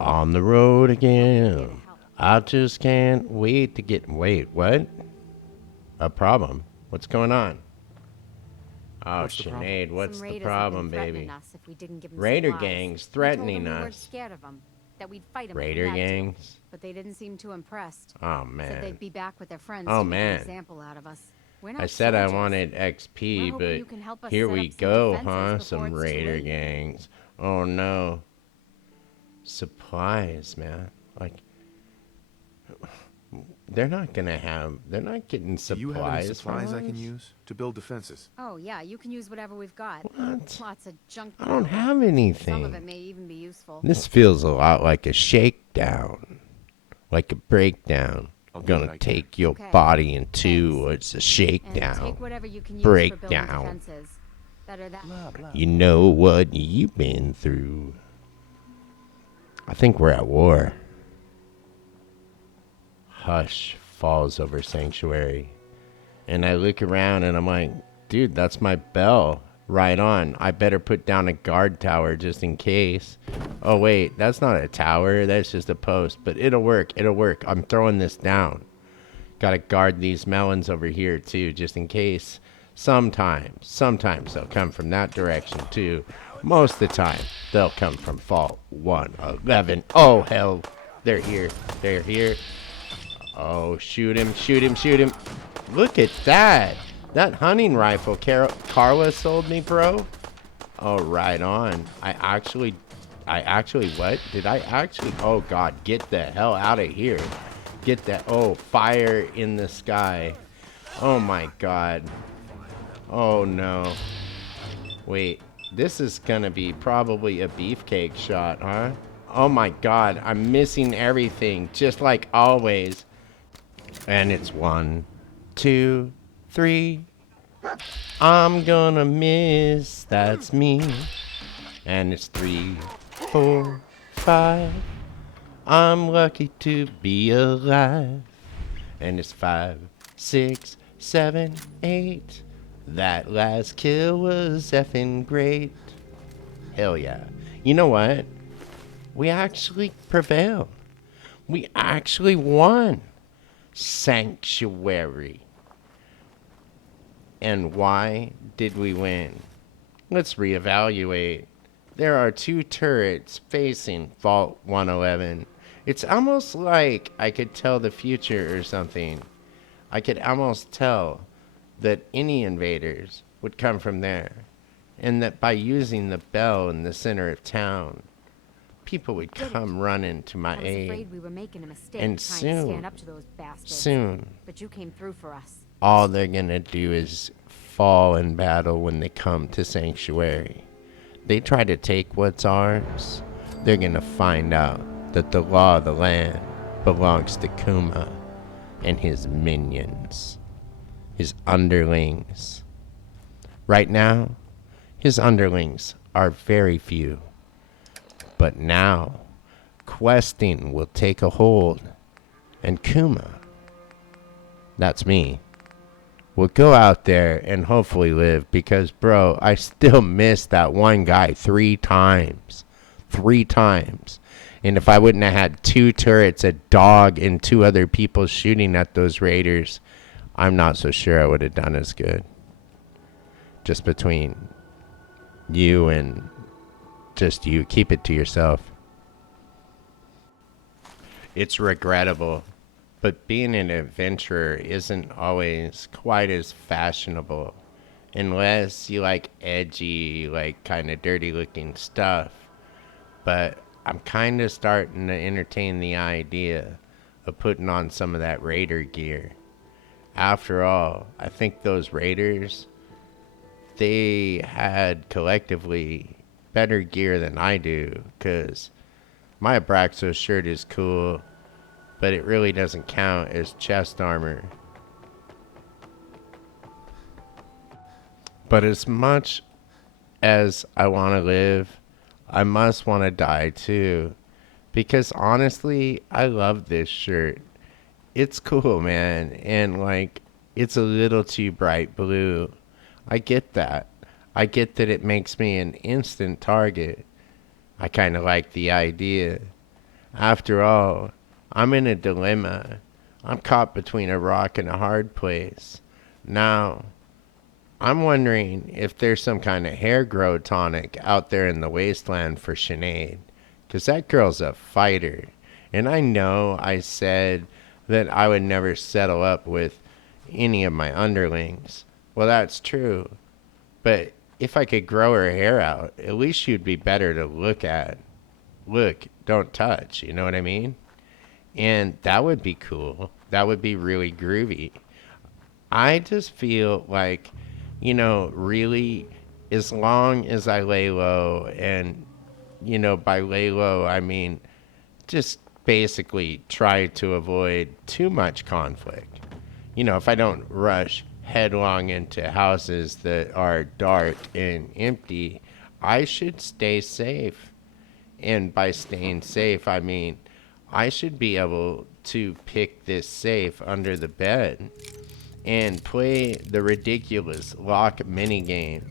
On the road again. I just can't wait to get. Wait, what? A problem? What's going on? Oh, What's the problem? Sinead, Some what's the raiders have been problem, threatening baby? us if we didn't give them Raider supplies. gangs We told threatening them we weren't us. scared of them, that we'd fight them if we Raider had to. gangs? But they didn't seem too impressed. Oh, Said man. they'd be back with their friends Oh, to make an man. example out of us. We're I not said I soldiers. wanted We're XP, hoping but you can help us here set we up some go, defenses huh? before Some it's too Raider late. gangs. Oh, no. Supplies, man. Like, they're not getting Do you have any supplies supplies from I can us. use to build defenses? Oh yeah, you can use whatever we've got. What? Lots of junk. I don't though, have but some of it anything. may even be useful. This feels a lot like a shakedown, like a breakdown. I'll do what Gonna I can. take your Okay. body in two. Thanks. It's a And shakedown, take whatever you can use for building breakdown. defenses. Better that. Blah, blah. You know what you've been through. I think we're at war. Hush falls over sanctuary. And I look around and I'm like, dude, that's my bell. Right on. I better put down a guard tower just in case. Oh, wait, that's not a tower. That's just a post. But it'll work. It'll work. I'm throwing this down. Gotta guard these melons over here, too, just in case. Sometimes they'll come from that direction, too. Most of the time, they'll come from fault 111. Oh, hell. They're here. They're here. Oh, shoot him, shoot him, shoot him. Look at that. That hunting rifle Carla sold me, bro. Oh, right on. What? Did I actually? Oh, God, get the hell out of here. Get that. Oh, fire in the sky. Oh, my God. Oh, no. Wait, this is gonna be probably a beefcake shot, huh? Oh, my God, I'm missing everything, just like always. And it's 1, 2, 3. I'm gonna miss, that's me. And it's 3, 4, 5. I'm lucky to be alive. And it's 5, 6, 7, 8. That last kill was effing great. Hell yeah. You know what? We actually prevailed. We actually won. Sanctuary. And why did we win? Let's reevaluate. There are 2 turrets facing Vault 111. It's almost like I could tell the future or something. I could almost tell that any invaders would come from there, and that by using the bell in the center of town, people would come running to my I was aid. afraid we were making a mistake And trying to stand up to those bastards. Soon, But you came through for us. all they're gonna do is fall in battle when they come to Sanctuary. They try to take what's ours, they're gonna find out that the law of the land belongs to Kuma and his minions, his underlings. Right now, his underlings are very few. But now, questing will take a hold, and Kuma, that's me, will go out there and hopefully live because, bro, I still miss that one guy 3 times. 3 times. And if I wouldn't have had 2 turrets, a dog, and 2 other people shooting at those raiders, I'm not so sure I would have done as good. Just between you and just you. Keep it to yourself. It's regrettable, but being an adventurer isn't always quite as fashionable unless you like edgy, like kind of dirty looking stuff. But I'm kind of starting to entertain the idea of putting on some of that raider gear. After all, I think those raiders, they had collectively better gear than I do, because my Abraxos shirt is cool, but it really doesn't count as chest armor. But as much as I want to live, I must want to die too. Because honestly, I love this shirt. It's cool, man. And like, it's a little too bright blue. I get that. I get that it makes me an instant target. I kind of like the idea. After all, I'm in a dilemma. I'm caught between a rock and a hard place. Now, I'm wondering if there's some kind of hair grow tonic out there in the wasteland for Sinead. 'Cause that girl's a fighter. And I know I said that I would never settle up with any of my underlings. Well, that's true. But if I could grow her hair out, at least she'd be better to look at. Look, don't touch, you know what I mean? And that would be cool. That would be really groovy. I just feel like, really, as long as I lay low, and, by lay low, I mean just basically try to avoid too much conflict. If I don't rush headlong into houses that are dark and empty, I should stay safe. And by staying safe, I mean I should be able to pick this safe under the bed and play the ridiculous lock minigame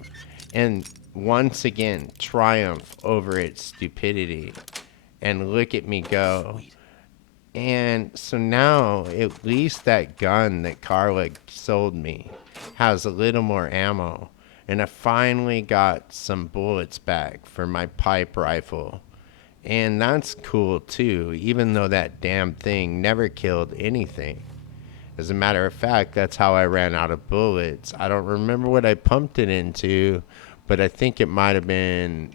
and once again triumph over its stupidity. And look at me go. And so now, at least that gun that Carla sold me has a little more ammo. And I finally got some bullets back for my pipe rifle. And that's cool too, even though that damn thing never killed anything. As a matter of fact, that's how I ran out of bullets. I don't remember what I pumped it into, but I think it might have been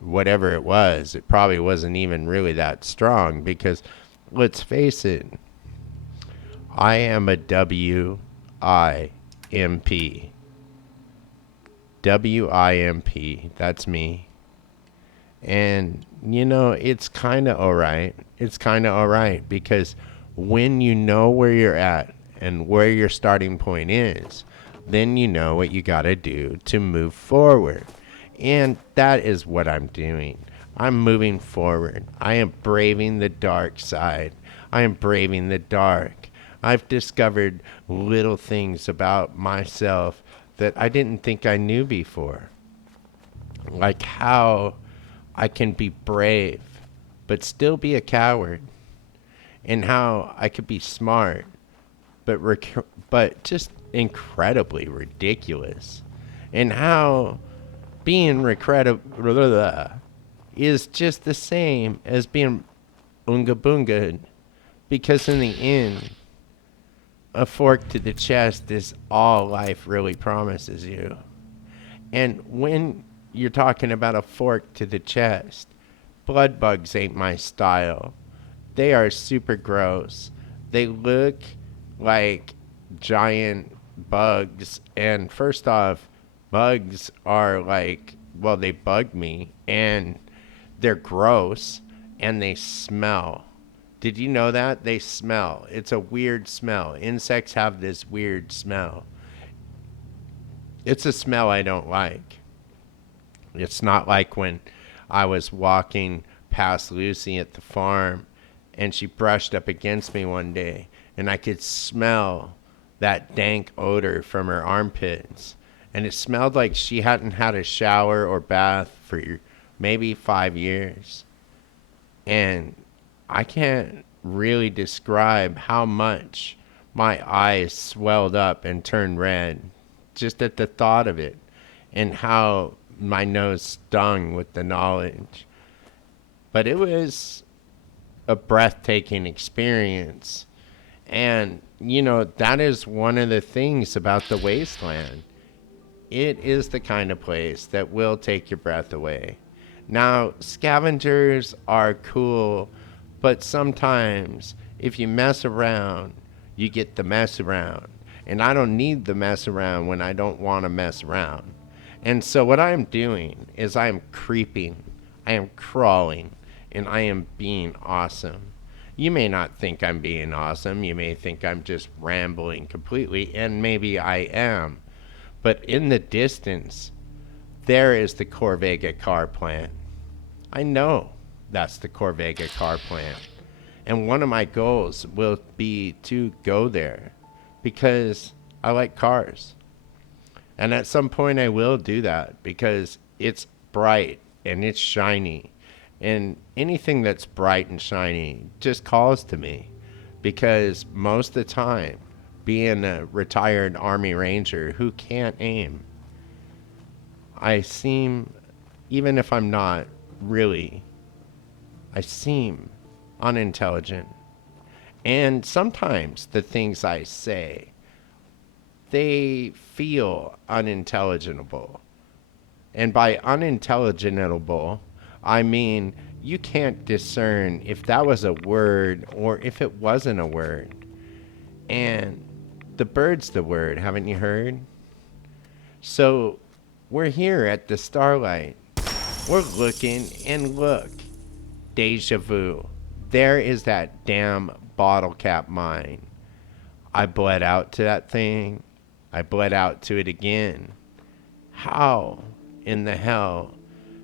whatever it was. It probably wasn't even really that strong because, let's face it, I am a W-I-M-P. W-I-M-P. That's me. And, it's kind of alright. It's kind of alright because when you know where you're at and where your starting point is, then you know what you got to do to move forward. And that is what I'm doing. I'm moving forward. I am braving the dark side. I am braving the dark. I've discovered little things about myself that I didn't think I knew before. Like how I can be brave, but still be a coward. And how I could be smart, but just incredibly ridiculous. And how being incredible is just the same as being unga boonga. Because in the end, a fork to the chest is all life really promises you. And when you're talking about a fork to the chest, blood bugs ain't my style. They are super gross. They look like giant bugs. And first off, bugs are like, well, they bug me. And they're gross. And they smell. Did you know that? They smell. It's a weird smell. Insects have this weird smell. It's a smell I don't like. It's not like when I was walking past Lucy at the farm and she brushed up against me one day and I could smell that dank odor from her armpits. And it smelled like she hadn't had a shower or bath for maybe 5 years. And I can't really describe how much my eyes swelled up and turned red just at the thought of it, and how my nose stung with the knowledge. But it was a breathtaking experience. And, that is one of the things about the wasteland. It is the kind of place that will take your breath away. Now, scavengers are cool, but sometimes if you mess around, you get the mess around. And I don't need the mess around when I don't want to mess around. And so what I'm doing is I am creeping, I am crawling, and I am being awesome. You may not think I'm being awesome. You may think I'm just rambling completely, and maybe I am. But in the distance, there is the Corvega car plant. I know that's the Corvega car plant. And one of my goals will be to go there because I like cars. And at some point I will do that because it's bright and it's shiny And anything that's bright and shiny just calls to me, because most of the time, being a retired Army Ranger who can't aim, I seem, even if I'm not really, I seem unintelligent. And sometimes the things I say, they feel unintelligible. And by unintelligible, I mean you can't discern if that was a word or if it wasn't a word. And the bird's the word, haven't you heard? So we're here at the Starlight. We're looking, and look, deja vu. There is that damn bottle cap mine. I bled out to that thing. I bled out to it again. How in the hell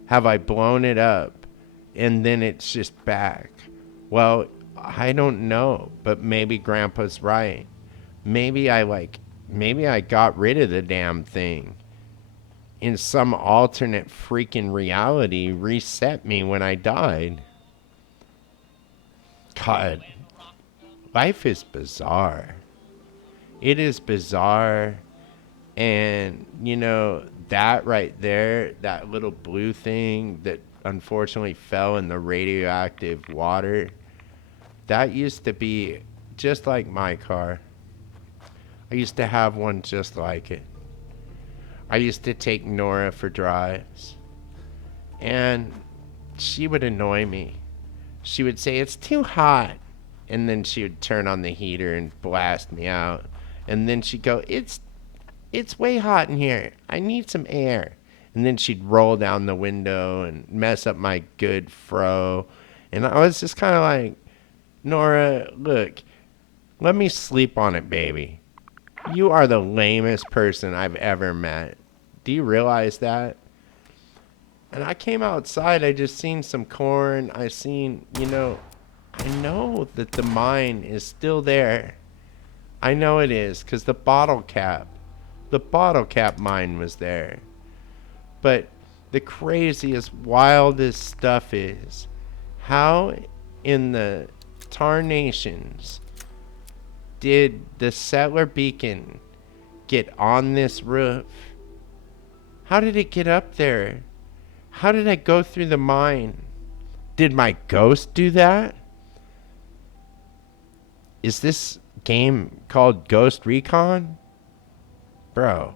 have I blown it up and then it's just back? Well, I don't know, but maybe Grandpa's right. Maybe I got rid of the damn thing. In some alternate freaking reality, reset me when I died. God, life is bizarre. It is bizarre. And, you know, that right there, that little blue thing that unfortunately fell in the radioactive water, that used to be just like my car. I used to have one just like it. I used to take Nora for drives, and she would annoy me. She would say, "It's too hot." And then she would turn on the heater and blast me out. And then she'd go, It's way hot in here. I need some air." And then she'd roll down the window and mess up my good fro. And I was just kind of like, "Nora, look, let me sleep on it, baby. You are the lamest person I've ever met. Do you realize that?" And I came outside. I just seen some corn. I seen, I know that the mine is still there. I know it is, because the bottle cap mine was there. But the craziest, wildest stuff is, how in the tarnations did the settler beacon get on this roof? How did it get up there? How did I go through the mine? Did my ghost do that? Is this game called Ghost Recon? Bro,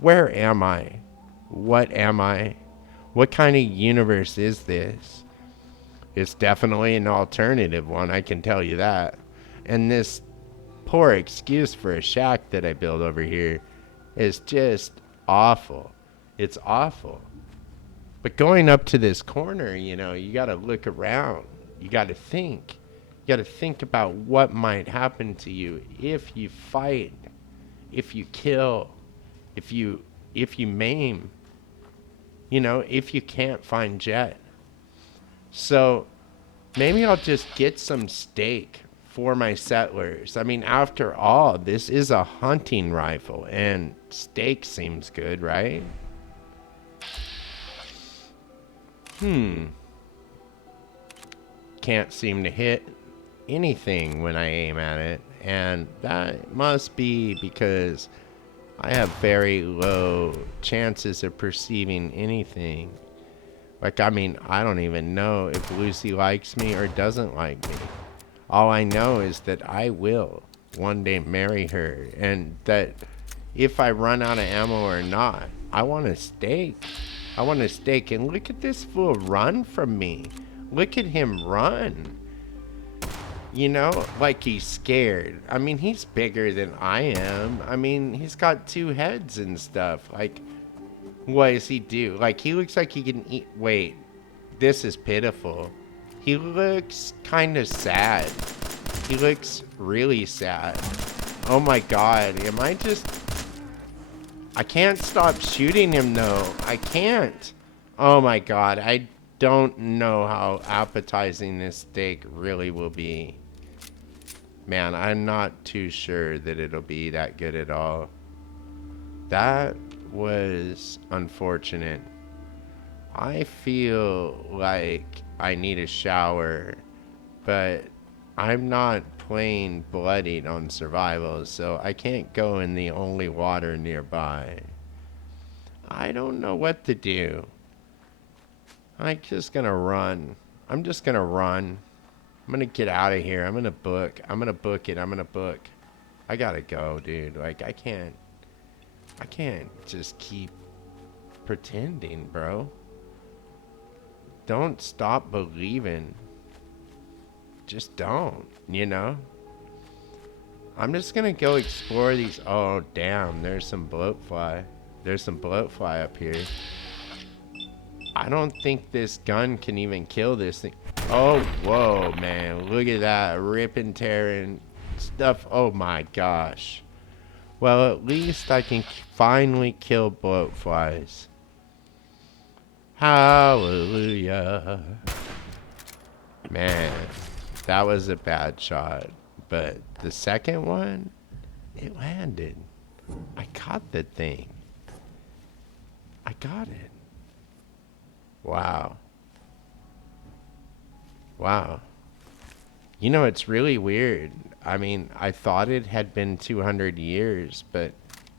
where am I? What am I? What kind of universe is this? It's definitely an alternative one, I can tell you that. And this poor excuse for a shack that I built over here is just awful. It's awful. But going up to this corner, you got to look around. You got to think. You got to think about what might happen to you if you fight, if you kill, if you maim, if you can't find Jet. So maybe I'll just get some steak for my settlers. I mean, after all, this is a hunting rifle, and steak seems good, right? Can't seem to hit anything when I aim at it, and that must be because I have very low chances of perceiving anything. I don't even know if Lucy likes me or doesn't like me. All I know is that I will one day marry her, and that if I run out of ammo or not, I want a steak. I want a steak. And look at this fool run from me. Look at him run. Like he's scared. I mean, he's bigger than I am. I mean, he's got two heads and stuff. Like, what does he do? Like, he looks like he can eat. Wait, this is pitiful. He looks kind of sad. He looks really sad. Oh my god, I can't stop shooting him though. I can't. Oh my god, I don't know how appetizing this steak really will be. Man, I'm not too sure that it'll be that good at all. That was unfortunate. I feel like I need a shower, but I'm not plain bloodied on survival, so I can't go in the only water nearby. I don't know what to do. I'm just gonna run. I'm just gonna run. I'm gonna get out of here. I'm gonna book. I'm gonna book it. I'm gonna book. I gotta go, dude. Like, I can't just keep pretending, bro. Don't stop believing. Just don't, you know? I'm just gonna go explore these. Oh, damn. There's some bloatfly. There's some bloatfly up here. I don't think this gun can even kill this thing. Oh, whoa, man. Look at that. Ripping, tearing stuff. Oh, my gosh. Well, at least I can finally kill bloatflies. Hallelujah. Man, that was a bad shot. But the second one, it landed. I caught the thing. I got it. Wow. Wow. You know, it's really weird. I mean, I thought it had been 200 years, but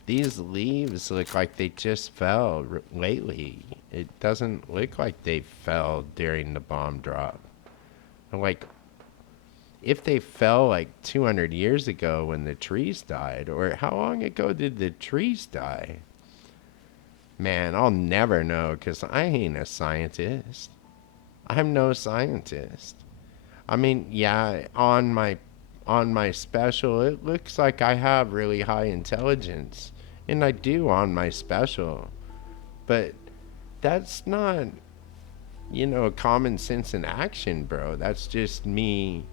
these leaves look like they just fell lately. It doesn't look like they fell during the bomb drop. Like, if they fell like 200 years ago when the trees died, or how long ago did the trees die? Man, I'll never know, because I ain't a scientist. I'm no scientist. I mean, yeah, on my special, it looks like I have really high intelligence. And I do on my special. But that's not, you know, common sense in action, bro. That's just me,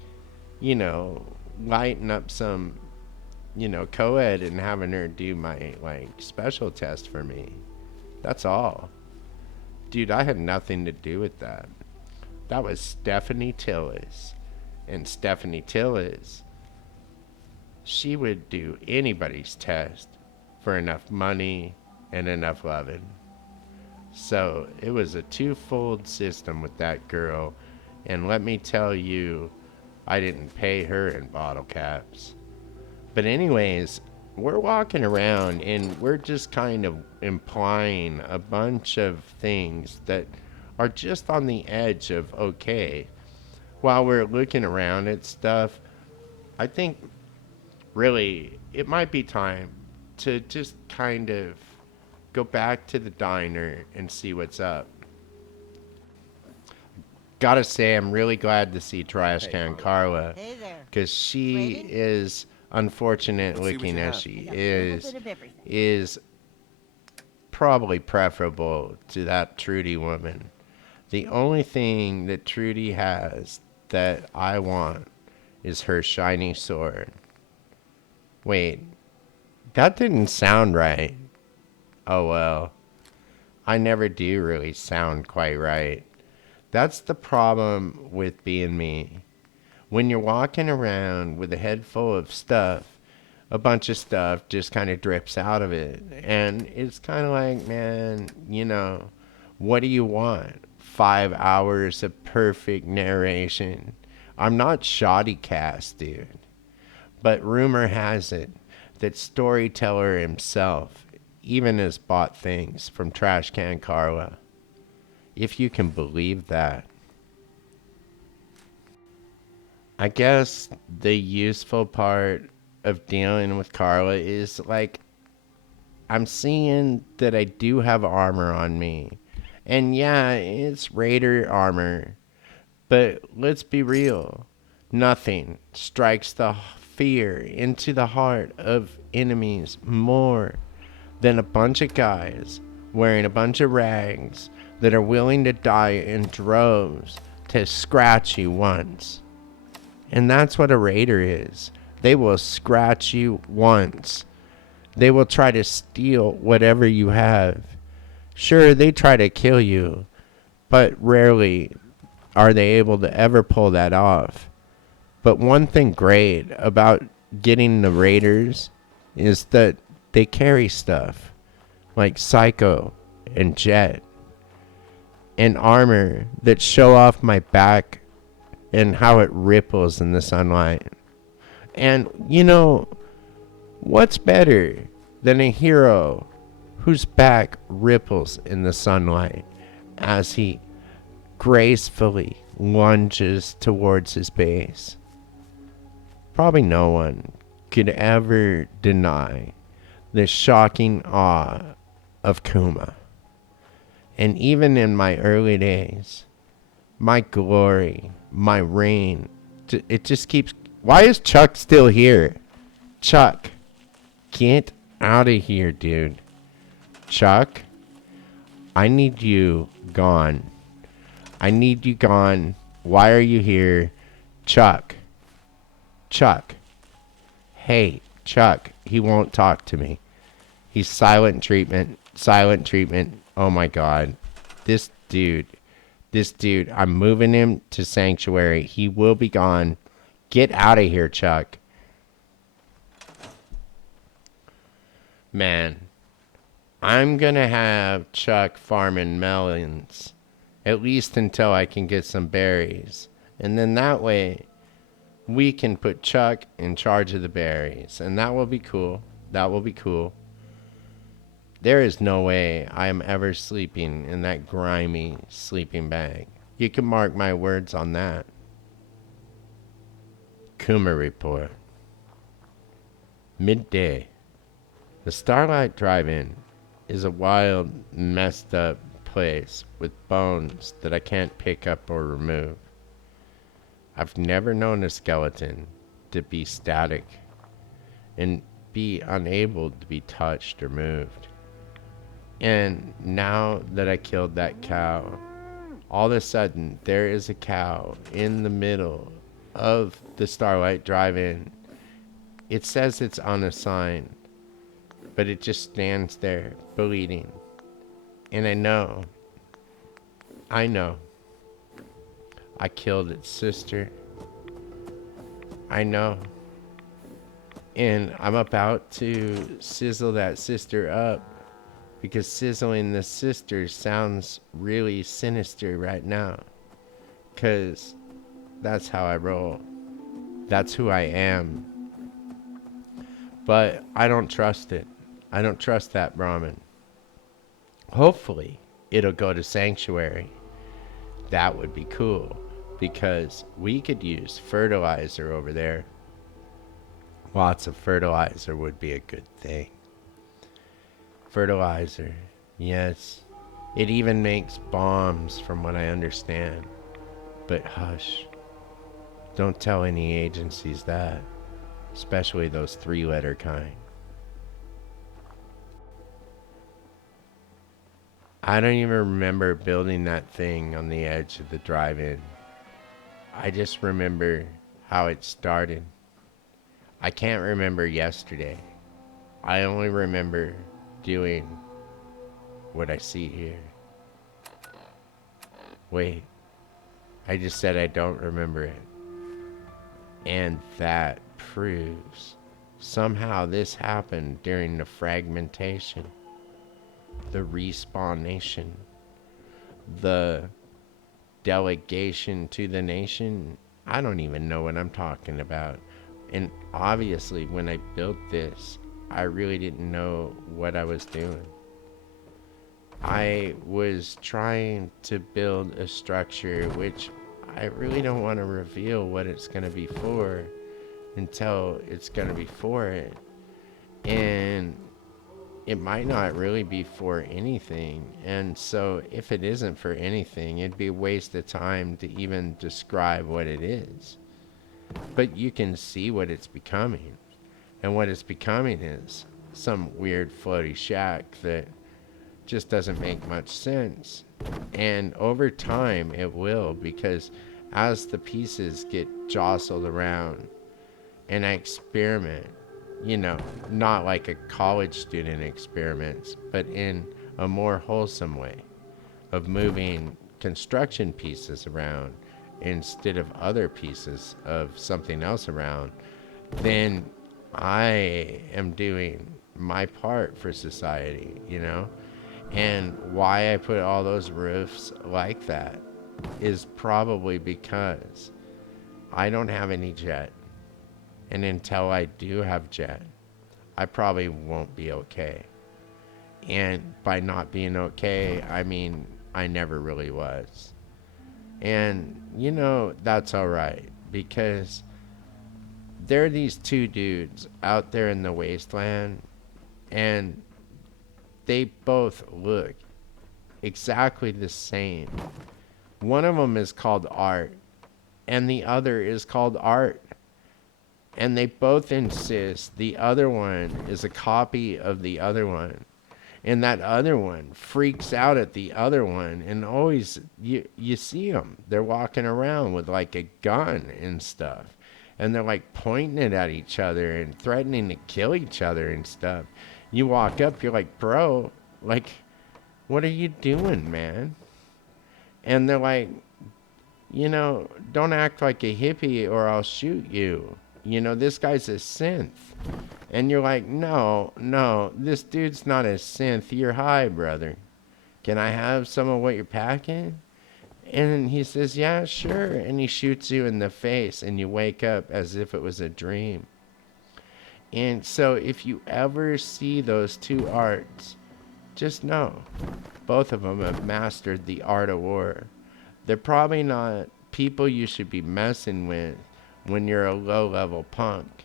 you know, lighting up some, you know, co-ed and having her do my, like, special test for me. That's all. Dude, I had nothing to do with that. That was Stephanie Tillis. And Stephanie Tillis, she would do anybody's test for enough money and enough loving. So it was a twofold system with that girl. And let me tell you, I didn't pay her in bottle caps. But anyways, we're walking around and we're just kind of implying a bunch of things that are just on the edge of okay. While we're looking around at stuff, I think really it might be time to just kind of go back to the diner and see what's up. Gotta say, I'm really glad to see Trash Can Carla, Hey there. because she Trading? is unfortunate Let's see what looking you as have. she Got a little is. bit of everything. Is probably preferable to that Trudy woman. The only thing that Trudy has that I want is her shiny sword. Wait, that didn't sound right. Oh well. I never do really sound quite right. That's the problem with being me. When you're walking around with a head full of stuff, a bunch of stuff just kind of drips out of it. And it's kind of like, man, you know, what do you want? 5 hours of perfect narration. I'm not shoddy cast, dude. But rumor has it that storyteller himself even has bought things from Trash Can Carla. If you can believe that. I guess the useful part of dealing with Carla is like I'm seeing that I do have armor on me. And yeah, it's Raider armor. But let's be real. Nothing strikes the fear into the heart of enemies more than a bunch of guys wearing a bunch of rags that are willing to die in droves to scratch you once. And that's what a raider is. They will scratch you once. They will try to steal whatever you have. Sure, they try to kill you, but rarely are they able to ever pull that off. But one thing great about getting the raiders is that they carry stuff like Psycho and Jet. and armor that show off my back and how it ripples in the sunlight. And, you know, what's better than a hero whose back ripples in the sunlight as he gracefully lunges towards his base? Probably no one could ever deny the shocking awe of Kuma. And even in my early days, my glory, my reign, it just keeps... Why is Chuck still here? Chuck, get out of here, dude. Chuck, I need you gone. I need you gone. Why are you here? Chuck. Chuck. Hey, Chuck. He won't talk to me. He's silent treatment. Silent treatment. Oh my god. This dude, I'm moving him to Sanctuary. He will be gone. Get out of here, Chuck. Man, I'm gonna have Chuck farming melons, at least until I can get some berries. And then that way, we can put Chuck in charge of the berries. And that will be cool. That will be cool. There is no way I am ever sleeping in that grimy sleeping bag. You can mark my words on that. Kuma Report. Midday. The Starlight Drive-In is a wild, messed up place with bones that I can't pick up or remove. I've never known a skeleton to be static and be unable to be touched or moved. And now that I killed that cow, all of a sudden there is a cow in the middle of the Starlight Drive-In. It says it's on a sign, but it just stands there bleeding. And I know I killed its sister. I know. And I'm about to sizzle that sister up, because sizzling the sister sounds really sinister right now. Because that's how I roll. That's who I am. But I don't trust it. I don't trust that Brahmin. Hopefully, it'll go to Sanctuary. That would be cool, because we could use fertilizer over there. Lots of fertilizer would be a good thing. Fertilizer, yes. It even makes bombs, from what I understand. But hush. Don't tell any agencies that. Especially those 3-letter kind. I don't even remember building that thing on the edge of the drive-in. I just remember how it started. I can't remember yesterday. I only remember doing what I see here. Wait, I just said I don't remember it. And that proves somehow this happened during the fragmentation, the respawnation, the delegation to the nation. I don't even know what I'm talking about. And obviously when I built this, I really didn't know what I was doing. I was trying to build a structure which I really don't want to reveal what it's going to be for until it's going to be for it. And it might not really be for anything. And so if it isn't for anything, it'd be a waste of time to even describe what it is. But you can see what it's becoming. And what it's becoming is some weird floaty shack that just doesn't make much sense. And over time it will, because as the pieces get jostled around and I experiment, you know, not like a college student experiments, but in a more wholesome way of moving construction pieces around instead of other pieces of something else around, then I am doing my part for society, you know? And why I put all those roofs like that is probably because I don't have any jet. And until I do have jet, I probably won't be okay. And by not being okay, I mean, I never really was. And, that's all right because there are these two dudes out there in the wasteland, and they both look exactly the same. One of them is called Art, and the other is called Art. And they both insist the other one is a copy of the other one. And that other one freaks out at the other one, and always you see them. They're walking around with like a gun and stuff. And they're like pointing it at each other and threatening to kill each other and stuff. You walk up, you're like, bro, like, what are you doing, man? And they're like, don't act like a hippie or I'll shoot you. This guy's a synth. And you're like, no, this dude's not a synth. You're high, brother. Can I have some of what you're packing? And he says, yeah, sure. And he shoots you in the face, and you wake up as if it was a dream. And so if you ever see those two arts, just know both of them have mastered the art of war. They're probably not people you should be messing with when you're a low-level punk.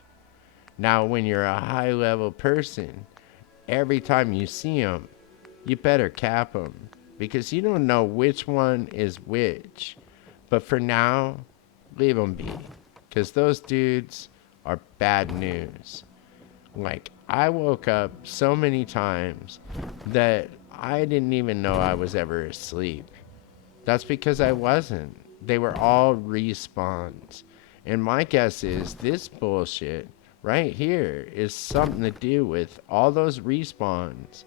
Now, when you're a high-level person, every time you see them, you better cap them, because you don't know which one is which. But for now, leave them be, because those dudes are bad news. Like, I woke up so many times that I didn't even know I was ever asleep. That's because I wasn't. They were all respawns. And my guess is this bullshit right here is something to do with all those respawns.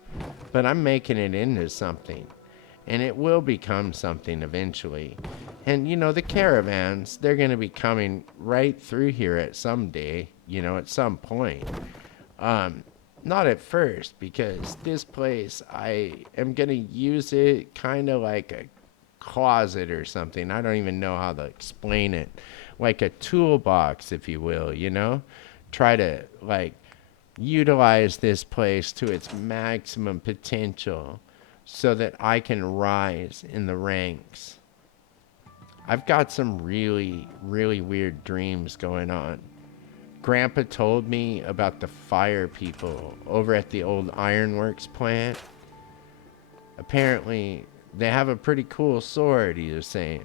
But I'm making it into something. And it will become something eventually. And, the caravans, they're going to be coming right through here at some day, at some point. Not at first, because this place, I am going to use it kind of like a closet or something. I don't even know how to explain it. Like a toolbox, if you will, Try to, utilize this place to its maximum potential so that I can rise in the ranks. I've got some really, really weird dreams going on. Grandpa told me about the fire people over at the old ironworks plant. Apparently, they have a pretty cool sword, he was saying.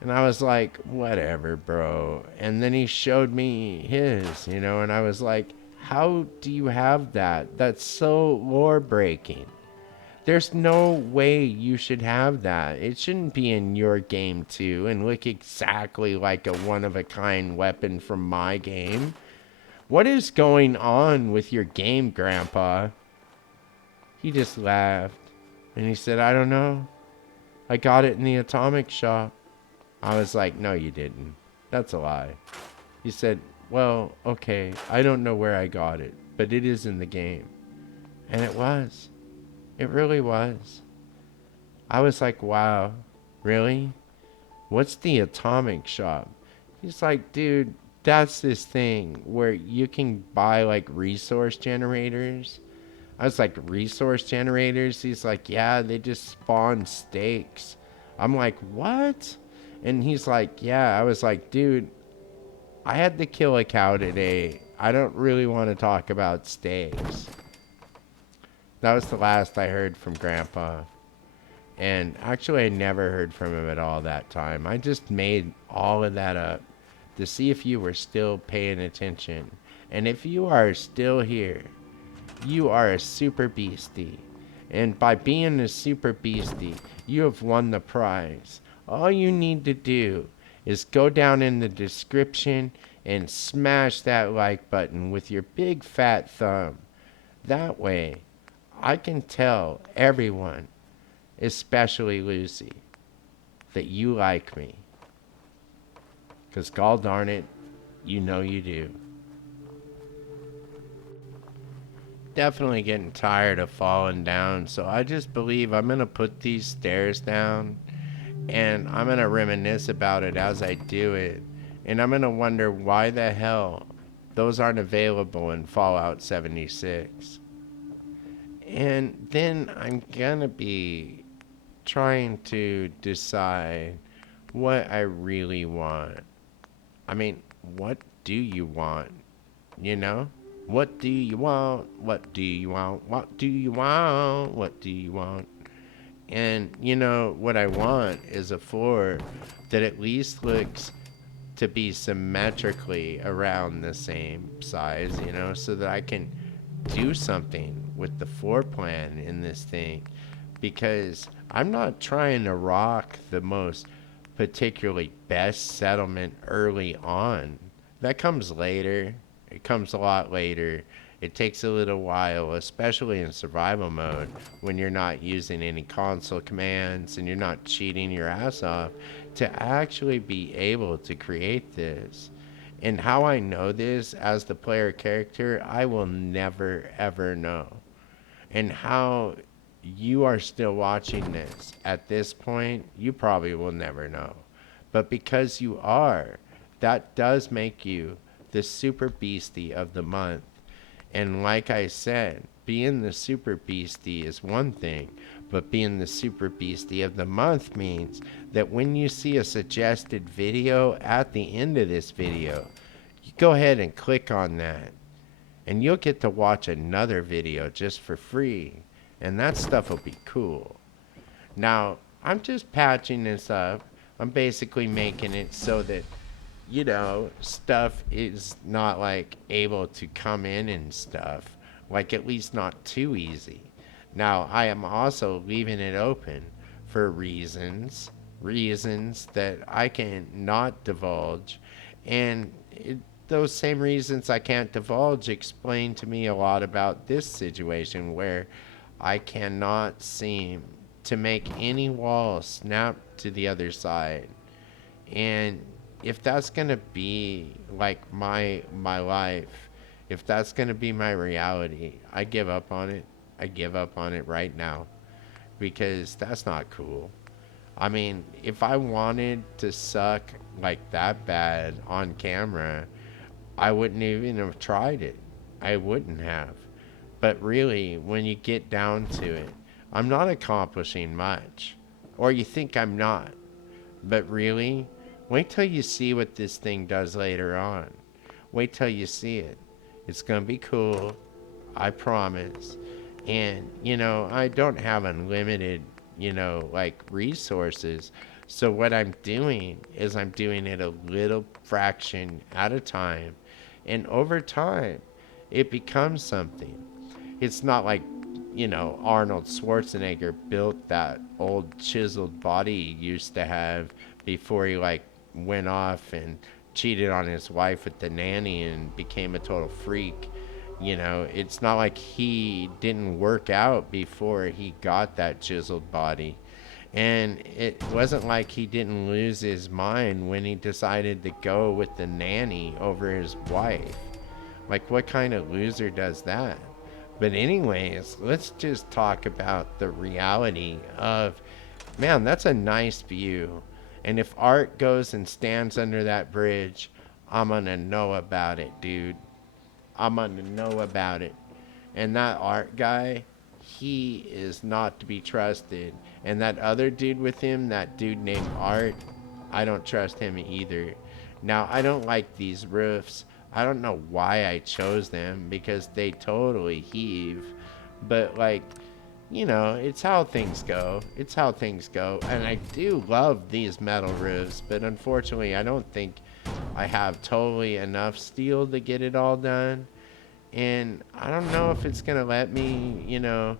And I was like, whatever, bro. And then he showed me his, and I was like, how do you have that? That's so lore breaking. There's no way you should have that. It shouldn't be in your game too and look exactly like a one-of-a-kind weapon from my game. What is going on with your game, Grandpa? He just laughed. And he said, I don't know. I got it in the atomic shop. I was like, no, you didn't. That's a lie. He said, well, okay, I don't know where I got it, but it is in the game. And it was. It really was. I was like, wow, really? What's the atomic shop? He's like, dude, that's this thing where you can buy like resource generators. I was like, resource generators? He's like, yeah, they just spawn stakes. I'm like, what? And he's like, yeah. I was like, dude, I had to kill a cow today. I don't really want to talk about steaks. That was the last I heard from Grandpa. And actually, I never heard from him at all that time. I just made all of that up to see if you were still paying attention. And if you are still here, you are a super beastie. And by being a super beastie, you have won the prize. All you need to do is go down in the description and smash that like button with your big fat thumb. That way, I can tell everyone, especially Lucy, that you like me. 'Cause gall darn it, you know you do. definitely getting tired of falling down, so I just believe I'm gonna put these stairs down and I'm gonna reminisce about it as I do it. And I'm gonna wonder why the hell those aren't available in Fallout 76. And then I'm gonna be trying to decide what I really want. I mean, what do you want? You know? What do you want? What do you want? What do you want? What do you want? And you know, what I want is a floor that at least looks to be symmetrically around the same size, you know, so that I can do something with the floor plan in this thing. Because I'm not trying to rock the most particularly best settlement early on. That comes later. It comes a lot later. It takes a little while, especially in survival mode, when you're not using any console commands and you're not cheating your ass off, to actually be able to create this. And how I know this as the player character, I will never ever know. And how you are still watching this at this point, you probably will never know. But because you are, that does make you the super beastie of the month. And like I said, being the super beastie is one thing, but being the super beastie of the month means that when you see a suggested video at the end of this video, you go ahead and click on that, and you'll get to watch another video just for free. And that stuff will be cool. Now, I'm just patching this up. I'm basically making it so that, you know, stuff is not like able to come in and stuff. Like, at least not too easy. Now, I am also leaving it open for reasons that I can not divulge. And those same reasons I can't divulge explain to me a lot about this situation where I cannot seem to make any wall snap to the other side. And if that's gonna be like my life, if that's gonna be my reality, I give up on it. I give up on it right now, because that's not cool. I mean, if I wanted to suck like that bad on camera, I wouldn't even have tried it. I wouldn't have. But really, when you get down to it, I'm not accomplishing much. Or you think I'm not. But really, wait till you see what this thing does later on. Wait till you see it. It's gonna be cool. I promise. And, you know, I don't have unlimited, you know, like resources. So what I'm doing is I'm doing it a little fraction at a time. And over time, it becomes something. It's not like, you know, Arnold Schwarzenegger built that old chiseled body he used to have before he like went off and cheated on his wife with the nanny and became a total freak. You know, it's not like he didn't work out before he got that chiseled body. And it wasn't like he didn't lose his mind when he decided to go with the nanny over his wife. Like, what kind of loser does that? But anyways, let's just talk about the reality of, man, that's a nice view. And if Art goes and stands under that bridge, I'm gonna know about it, dude. I'm gonna know about it. And that Art guy, he is not to be trusted. And that other dude with him, that dude named Art, I don't trust him either. Now, I don't like these roofs. I don't know why I chose them, because they totally heave. But, like, you know, it's how things go. It's how things go. And I do love these metal roofs, but unfortunately, I don't think I have totally enough steel to get it all done. And I don't know if it's going to let me, you know,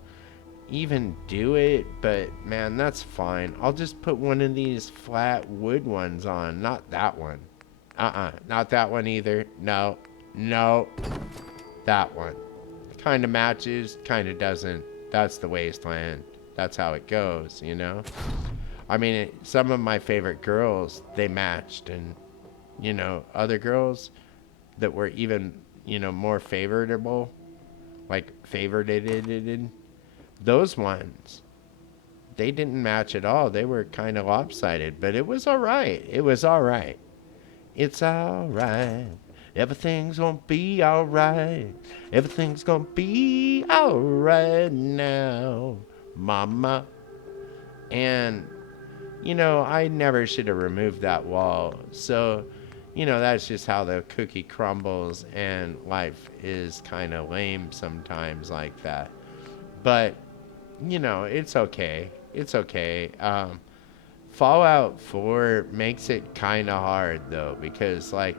even do it, but man, that's fine. I'll just put one of these flat wood ones on, not that one. Not that one either. No, no, that one. Kind of matches, kind of doesn't. That's the wasteland. That's how it goes, you know? I mean, some of my favorite girls, they matched, and, you know, other girls that were even, you know, more favorable, like favorited. Those ones, they didn't match at all. They were kind of lopsided, but it was all right. It was all right. It's all right. Everything's gonna be all right. Everything's gonna be all right now, mama. And, I never should have removed that wall. So, that's just how the cookie crumbles, and life is kind of lame sometimes like that. But, it's okay. It's okay. Fallout 4 makes it kind of hard, though, because, like,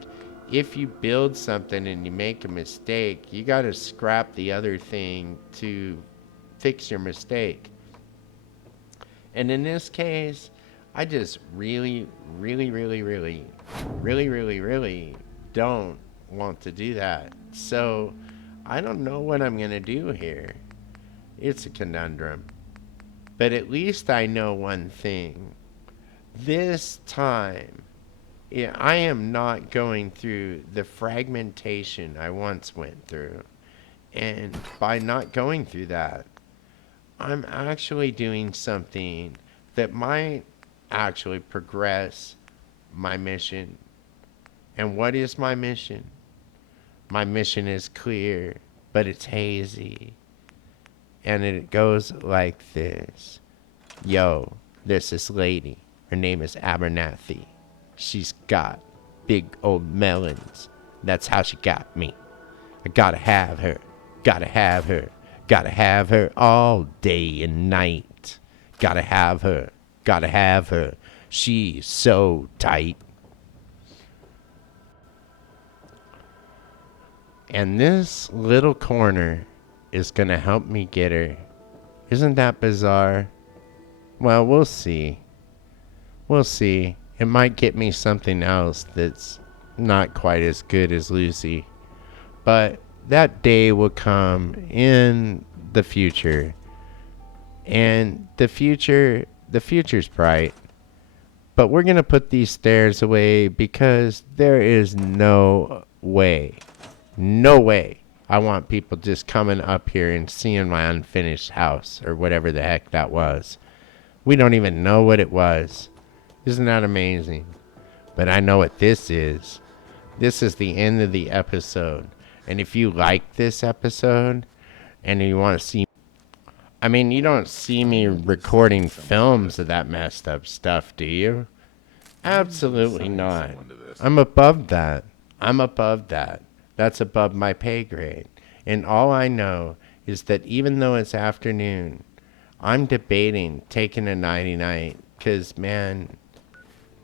if you build something and you make a mistake, you got to scrap the other thing to fix your mistake. And in this case, I just really, really, really, really, really, really, really don't want to do that. So I don't know what I'm going to do here. It's a conundrum. But at least I know one thing. This time, I am not going through the fragmentation I once went through. And by not going through that, I'm actually doing something that might actually progress my mission. And what is my mission? My mission is clear, but it's hazy. And it goes like this. Yo, there's this lady. Her name is Abernathy. She's got big old melons. That's how she got me. I gotta have her. Gotta have her. Gotta have her all day and night. Gotta have her. Gotta have her. She's so tight. And this little corner is gonna help me get her. Isn't that bizarre? Well, we'll see. We'll see. It might get me something else that's not quite as good as Lucy. But that day will come in the future. And the future's bright. But we're going to put these stairs away because there is no way I want people just coming up here and seeing my unfinished house or whatever the heck that was. We don't even know what it was. Isn't that amazing? But I know what this is. This is the end of the episode. And if you like this episode and you want to see, I mean, you don't see me recording films of that messed up stuff, do you? Absolutely not. I'm above that. I'm above that. That's above my pay grade. And all I know is that even though it's afternoon, I'm debating taking a nighty-night. Because, man,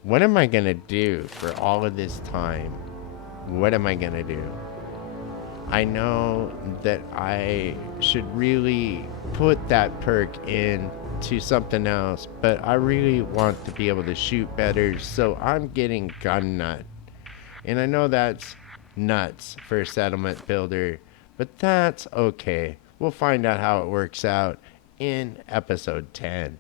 what am I going to do for all of this time? What am I going to do? I know that I should really put that perk into something else, but I really want to be able to shoot better, so I'm getting gun nut. And I know that's nuts for a settlement builder, but that's okay. We'll find out how it works out in episode 10.